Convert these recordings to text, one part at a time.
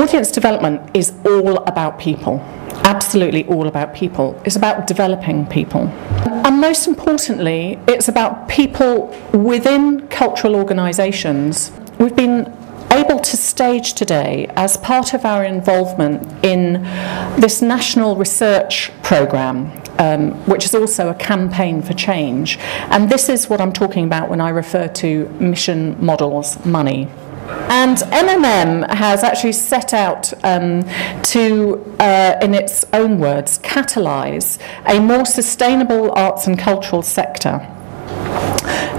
Audience development is all about people. Absolutely all about people. It's about developing people. And most importantly, it's about people within cultural organisations. We've been able to stage today, as part of our involvement in this national research programme, which is also a campaign for change. And this is what I'm talking about when I refer to mission models money. And MMM has actually set out to, in its own words, catalyse a more sustainable arts and cultural sector.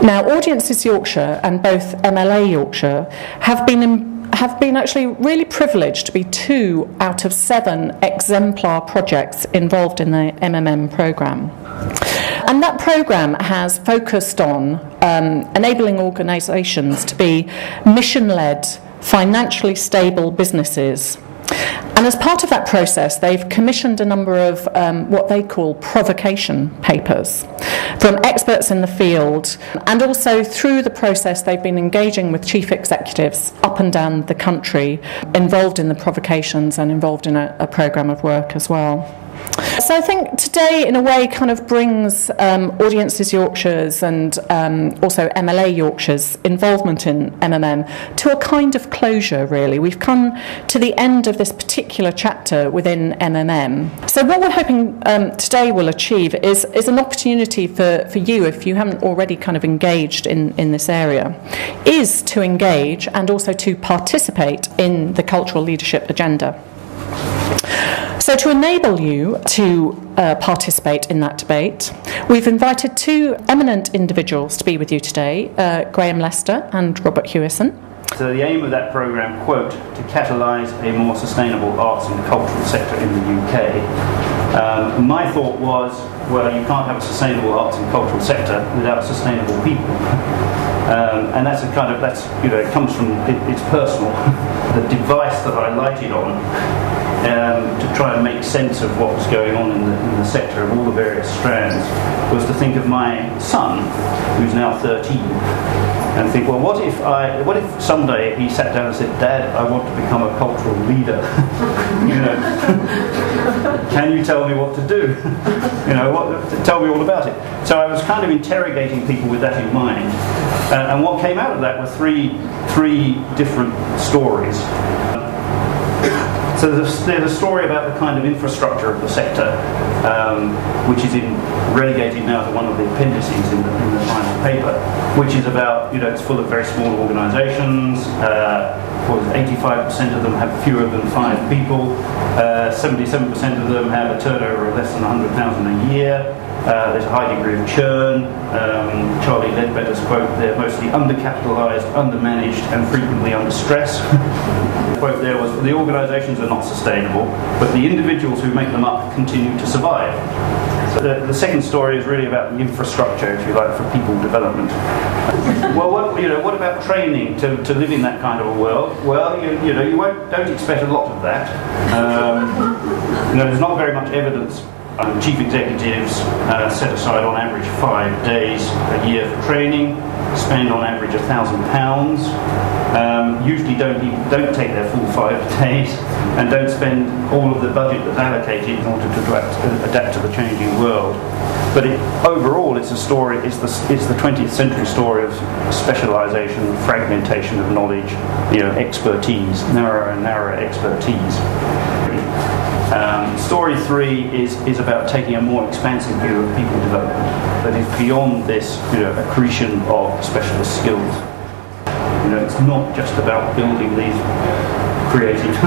Now, Audiences Yorkshire and both MLA Yorkshire have been actually really privileged to be 2 out of 7 exemplar projects involved in the MMM programme. And that programme has focused on enabling organisations to be mission-led, financially stable businesses. And as part of that process, they've commissioned a number of what they call provocation papers from experts in the field. And also through the process, they've been engaging with chief executives up and down the country, involved in the provocations and involved in a programme of work as well. So I think today, in a way, kind of brings Audiences Yorkshire's and also MLA Yorkshire's involvement in MMM to a kind of closure, really. We've come to the end of this particular chapter within MMM. So what we're hoping today will achieve is an opportunity for you, if you haven't already kind of engaged in this area, is to engage and also to participate in the cultural leadership agenda. So to enable you to participate in that debate, we've invited 2 eminent individuals to be with you today, Graham Lester and Robert Hewison. So the aim of that programme, quote, to catalyse a more sustainable arts and cultural sector in the UK. My thought was, well, you can't have a sustainable arts and cultural sector without sustainable people. And that's a kind of, it comes from, it's personal. The device that I lighted on to try and make sense of what was going on in the sector of all the various strands was to think of my son, who's now 13, and think, well, what if someday he sat down and said, Dad, I want to become a cultural leader. Can you tell me what to do? Tell me all about it. So I was kind of interrogating people with that in mind, and what came out of that were three different stories. So there's a story about the kind of infrastructure of the sector, which is relegated now to one of the appendices in the final paper, which is about, it's full of very small organisations. 85% of them have fewer than 5 people. 77% of them have a turnover of less than 100,000 a year. There's a high degree of churn. Charlie Ledbetter's quote, they're mostly undercapitalised, undermanaged, and frequently under stress. The quote there was, the organisations are not sustainable, but the individuals who make them up continue to survive. So the second story is really about the infrastructure, if you like, for people development. Well, what about training to live in that kind of a world? Well, you don't expect a lot of that. There's not very much evidence. Chief executives set aside on average 5 days a year for training, spend on average £1,000. Usually don't take their full 5 days, and don't spend all of the budget that's allocated in order to adapt to the changing world. But overall, it's a story. It's the 20th century story of specialisation, fragmentation of knowledge, expertise, narrower and narrower expertise. Story 3 is about taking a more expansive view of people development that is beyond this accretion of specialist skills. It's not just about building these creative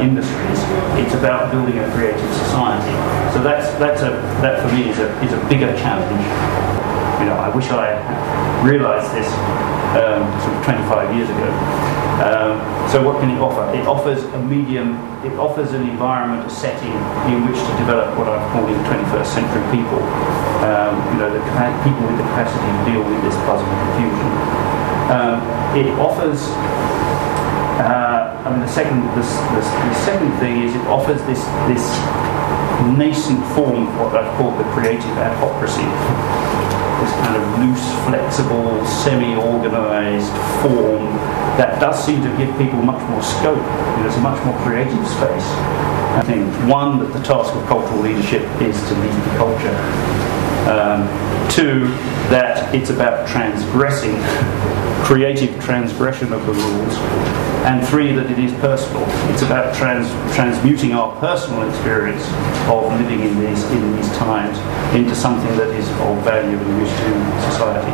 industries. It's about building a creative society. So that for me is a bigger challenge. I wish I realised this sort of 25 years ago. So what can it offer? It offers a medium, it offers an environment, a setting in which to develop what I'm calling 21st century people. The people with the capacity to deal with this buzz and confusion. It offers, the second thing is it offers this nascent form of what I've called the creative adhocracy. This kind of loose, flexible, semi-organised form that does seem to give people much more scope. It's a much more creative space. I think, one, that the task of cultural leadership is to lead the culture. Two, that it's about transgressing, creative transgression of the rules. And three, that it is personal. It's about transmuting our personal experience of living in these times into something that is of value and use to society.